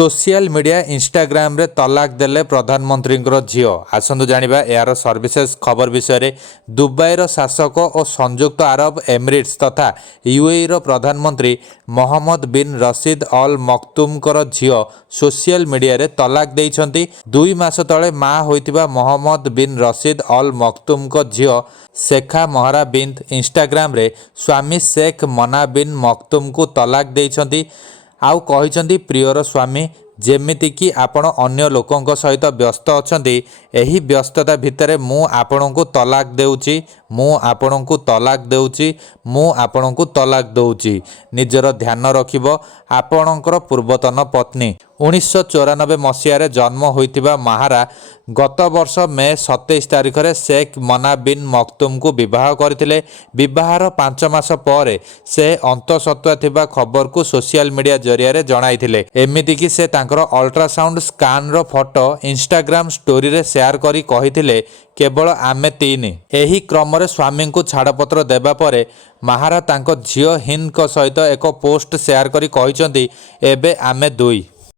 Social media Instagram रे तलाक देले प्रधानमंत्री झीओ आसतु जानिबा यार सर्विसेज खबर विषय दुबई रो शासक और संयुक्त अरब एमिरेट्स तथा यूएई रो प्रधानमंत्री मोहम्मद बिन रशीद अल मखतूम झीओ सोशल मीडिया रे तलाक देइछंती। 2 मास तले मां होइतिबा मोहम्मद बिन रशीद अल मखतूम झीओ शेखा महरा बिन इंस्टाग्राम रे स्वामी शेख मना बिन मखतूम को तलाक देइछंती। आउ कहिछंती प्रियर स्वामी जेमिति कि आपण अन्य लोकंक सहित व्यस्त अछंती एही व्यस्तता भितर मु आपणको तलाक देउची मु आपणको तलाक देउची निजर ध्यान रखिबो। आपणकर पूर्वतन पत्नी 1994 मसीह जन्म होइतिबा महारा गत वर्ष मे 27 तारिख रे शेख मना बिन मखतूम को विवाह करथिले। विवाहर 5 मास पर से अंतसत्वा थिबा खबर को सोशल मीडिया जरिया रे जणाइथिले। एमिति कि से तांकर अल्ट्रासाउंड स्कान रो फोटो इंस्टाग्राम स्टोरी रे शेयर करी कहिथिले केवल आमे 3। एही क्रम रे स्वामी को छाड़पत्र देबा परे महारा तांको झियो हिंद को सहित एक पोस्ट शेयर करी कहिसंती एबे आमे 2।